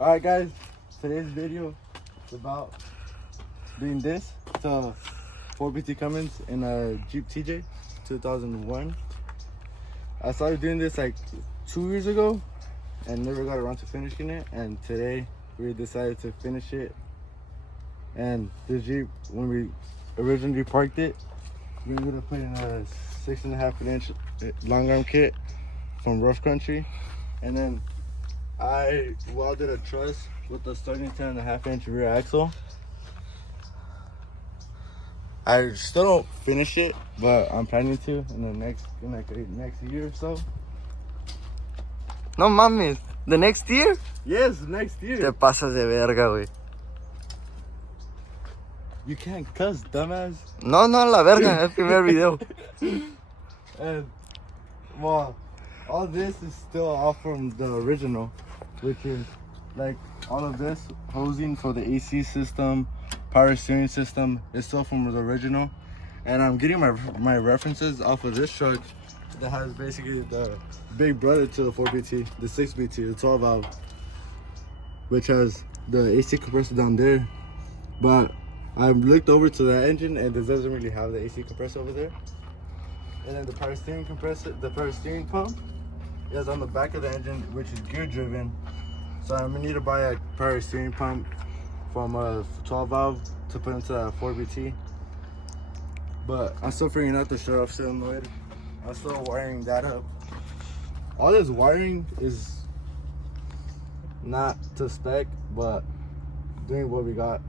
Alright guys, today's video is about doing this to 4Pt Cummins in a Jeep TJ 2001. I started doing this like 2 years ago and never got around to finishing it, and today we decided to finish it. And the Jeep, when we originally parked it, we ended up putting a 6.5 inch long arm kit from Rough Country, and then I welded a truss with the starting 10.5 inch rear axle. I still don't finish it, but I'm planning to in the next year or so. No mames, the next year? Yes, next year. Te pasas de verga, güey. You can't cuss, dumbass. No, la verga, es el primer video. And well, all this is still off from the original, which is like all of this hosing for the AC system, power steering system is still from the original. And I'm getting my references off of this truck that has basically the big brother to the 4BT, the 6BT, the 12 valve, which has the AC compressor down there. But I've looked over to that engine and it doesn't really have the AC compressor over there. And then the power steering compressor, the power steering pump is on the back of the engine, which is gear driven. So I'm gonna need to buy a power steering pump from a 12 valve to put into that 4BT. But I'm still figuring out the shut off solenoid. I'm still wiring that up. All this wiring is not to spec, but doing what we got.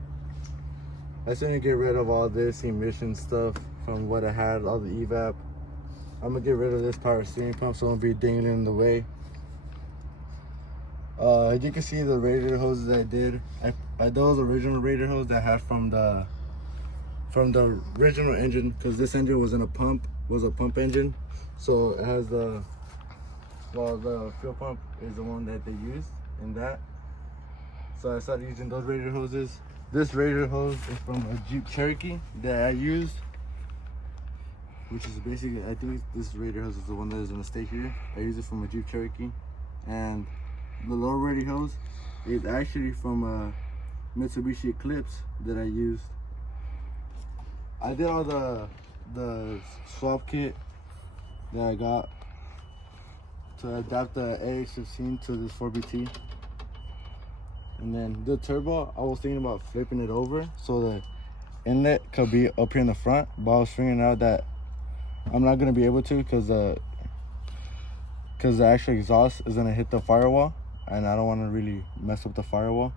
I still need to get rid of all this emission stuff from what I had, all the evap. I'm gonna get rid of this power steering pump so it won't be dinging in the way. You can see the radiator hoses I did. Those original radiator hoses that I had from the original engine, because this engine was a pump engine. So it has the fuel pump is the one that they used in that. So I started using those radiator hoses. This radiator hose is from a Jeep Cherokee that I used, which is basically, I think this radiator hose is the one that is in the stake here. I use it from a Jeep Cherokee. And the lower radiator hose is actually from a Mitsubishi Eclipse that I used. I did all the swap kit that I got to adapt the AX15 to this 4BT. And then the turbo, I was thinking about flipping it over so the inlet could be up here in the front, but I was figuring out that I'm not gonna be able to because the actual exhaust is gonna hit the firewall, and I don't want to really mess up the firewall.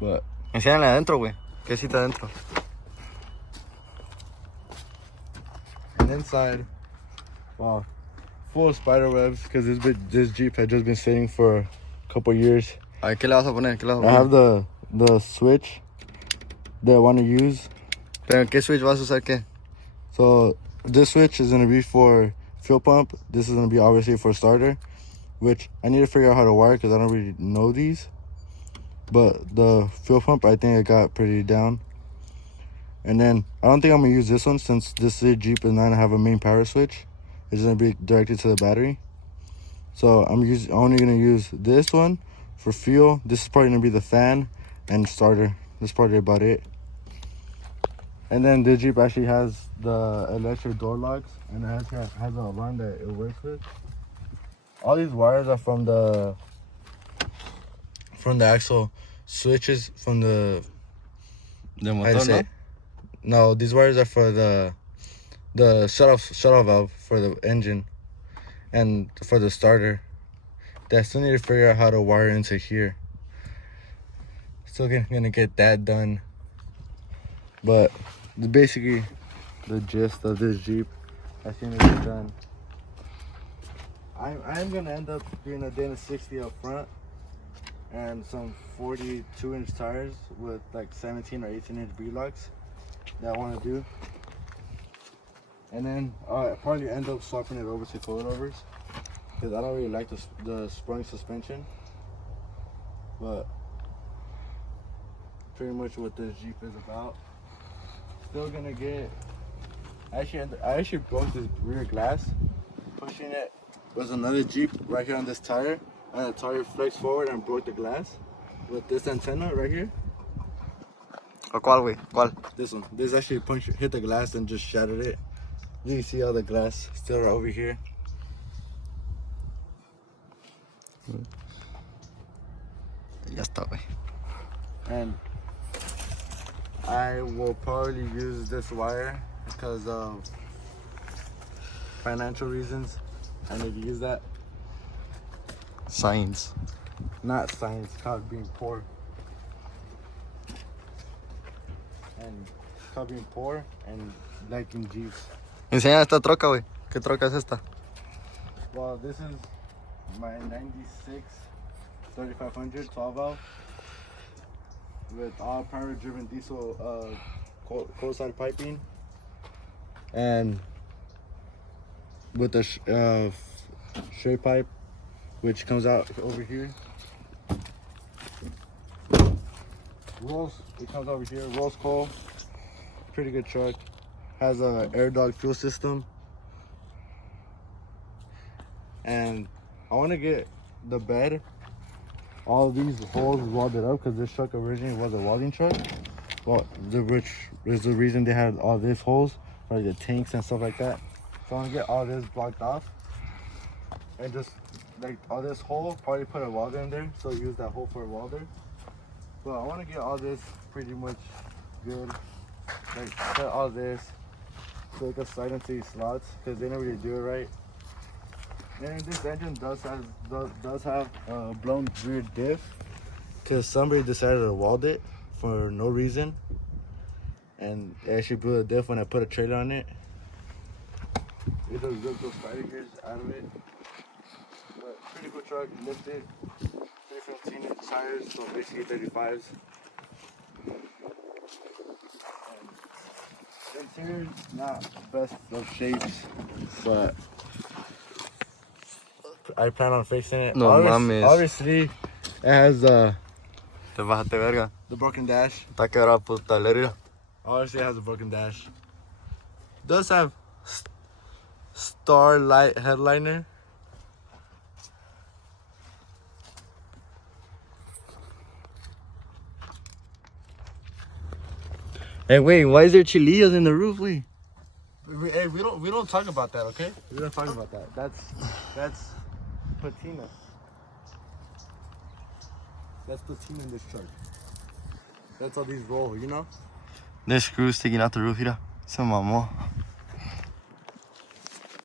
But enséñale adentro, güey. ¿Qué cita adentro? and inside, wow, full of spider webs because this Jeep had just been sitting for a couple years. A ver, ¿qué le vas a poner? I have the switch that I want to use. ¿Pero qué switch vas a usar qué? So this switch is going to be for fuel pump. This is going to be obviously for starter, which I need to figure out how to wire because I don't really know these. But the fuel pump, I think I got pretty down. And then I don't think I'm going to use this one since this Jeep is not going to have a main power switch. It's going to be directed to the battery. So I'm only going to use this one for fuel. This is probably going to be the fan and starter. That's probably about it. And then the Jeep actually has the electric door locks, and it has a alarm that it works with. All these wires are from the actual switches from the motor, no? No, these wires are for the shut off valve for the engine and for the starter. I still need to figure out how to wire into here. Still gonna get that done. But basically the gist of this Jeep, I think it's done. I'm gonna end up doing a Dana 60 up front and some 42-inch tires with like 17 or 18-inch B-locks that I want to do. And then I'll probably end up swapping it over to coilovers because I don't really like the sprung suspension. But pretty much what this Jeep is about. Still gonna get, I actually broke this rear glass. Pushing it was another Jeep right here on this tire. And the tire flexed forward and broke the glass with this antenna right here. ¿O cuál, güey? ¿Cuál? This one. This actually hit the glass and just shattered it. You can see all the glass still right over here. Ya está, güey. And I will probably use this wire because of financial reasons. I need to use that. Science. Not science, called being poor. And called being poor and liking Jeeps. Enseña esta troca, güey. ¿Qué troca es esta? Well, this is my 96 3500 12 valve with all power driven diesel cold side piping and with the straight pipe which comes out over here. It comes over here. Rolls coal, pretty good truck. Has a air dog fuel system, and I want to get the bed, all these holes welded up because this truck originally was a welding truck. Well, which is the reason they had all these holes for like the tanks and stuff like that. So I want to get all this blocked off and just like all this hole, probably put a welder in there. So use that hole for a welder. But I want to get all this pretty much good. Like cut all this so it can slide into these slots because they never really do it right. And this engine does have a blown rear diff because somebody decided to weld it for no reason, and it actually blew a diff when I put a trailer on it. It just ripped those spider gears out of it. But pretty cool truck, lifted, 315-inch tires, so basically 35s. And interior, not best of shapes, but I plan on fixing it. No mames. Obviously, it has Te bajaste, verga. the broken dash. Está quebrada puta leria. Obviously, it has a broken dash. Does have Starlight headliner. Hey, wait, why is there chilillos in the roof, wait? Hey, we don't talk about that, okay? We don't talk about that. That's patina. That's patina in this truck. That's how these roll, you know? There's screws sticking out the roof, mira. Se mamó.